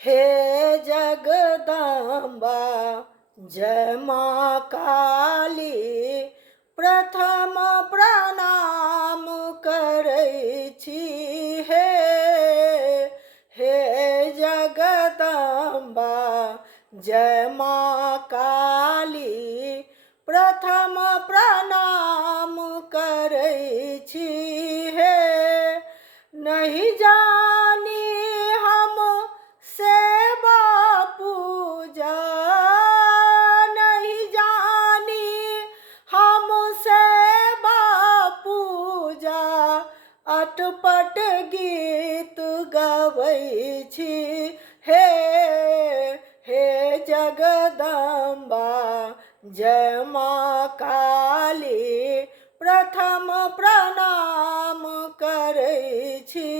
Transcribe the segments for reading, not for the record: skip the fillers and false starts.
हे जगदम्बा जय माँ काली, प्रथम प्रणाम करै छी। हे जगदम्बा जय माँ काली, प्रथम प्रणाम करै छी। नहीं जानी हम सेवा पूजा, नहीं जानी हम सेवा पूजा, अटपट गीत गबै छी। हे जगदम्बा जय माँ काली, प्रथम प्रणाम करै छी।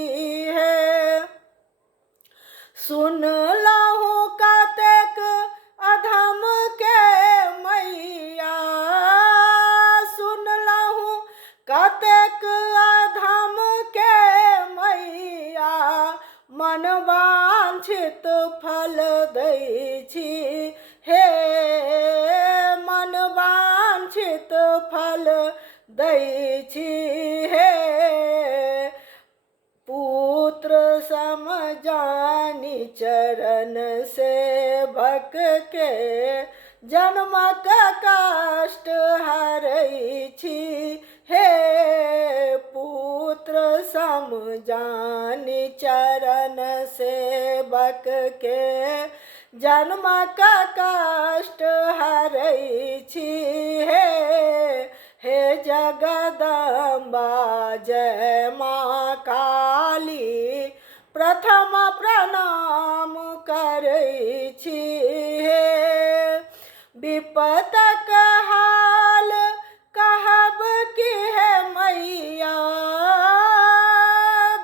सुनलहुँ कतेक अधम के मैया, सुनलहुँ कतेक अधम के मैया, मन वांछित फल दै छी। मन वांछित फल दै छी। पुत्र सम जानि चरण सेवक के, जन्मक कष्ट हरै छी। पुत्र सम जानि चरण सेवक के, जन्मक कष्ट हरै छी। हे जगदम्बा जय माँ काली, प्रथम प्रणाम करै छी। विपतक हाल कहब की है मैया,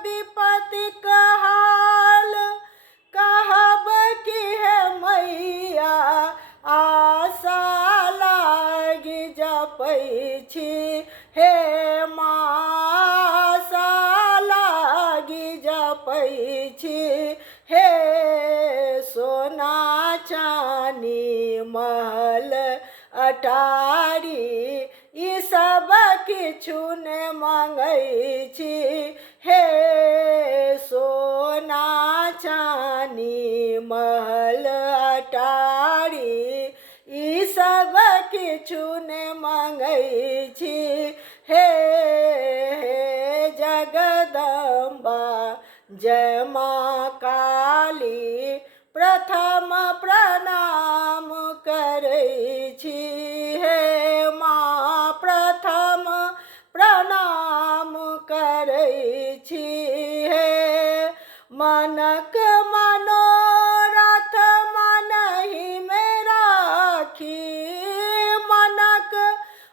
विपतिक हाल कहब की है मैया, आशा लागी जपै छी। माँ आशा लागी जपै छी। सोना चानी महल अटारी, ई सब किछु ने मांगै छी। सोना चानी महल अटारी, ई सब किछु ने मांगै छी। हे जगदम्बा जय माँ काली, प्रथम प्रणाम करै छी। माँ प्रथम प्रणाम करै छी। मनक मनोरथ मनहि में राखी, मनक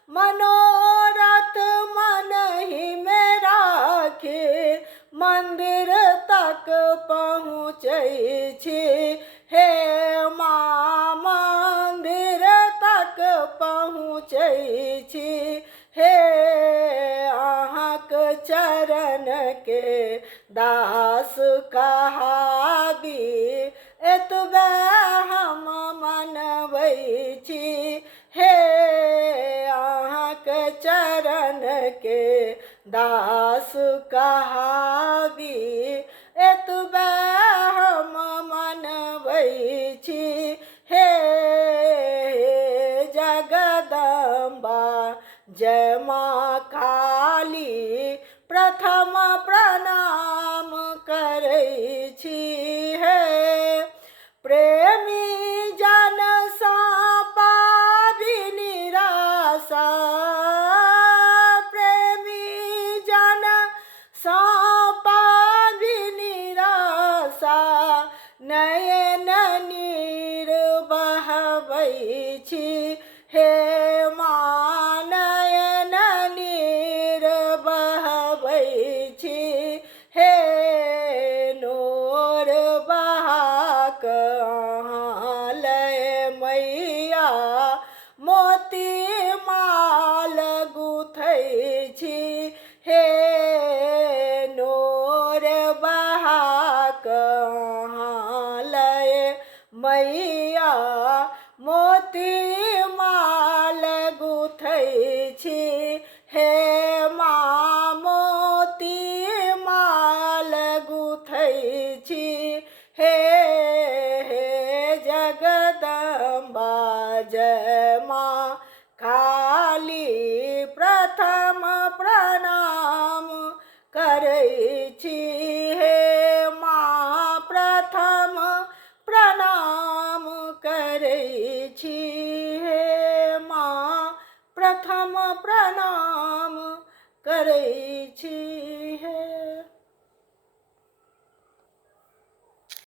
मनोरथ मनहि में राखी, मंदिर तक पहुँचै छी। माँ मंदिर तक पहुँचै छी। अहाँक चरण के दास कहाबी, एतबे हम मनबै छी। अहाँक चरण के दास कहाबी, एतबे हम मनबै छी। जगदम्बा जय माँ काली, प्रथम प्रणाम करै छी। प्रेमी जन सा पाबी निराशा, प्रेमी जन सा पाबी निराशा, नयन नीर बहबै छी। माँ नयन नीर बहबै छी। नोर बहाक अहाँ लय मैया, मोती माल गुथै छी। नोर बहाक अहाँ लय मैया मोती माल गुथै छी हे माँ मोती माल गुथै छी हे जगदम्बा जय माँ काली प्रथम प्रणाम करै छी हे माँ प्रथम प्रणाम करै छी हे माँ प्रथम प्रणाम करै छी।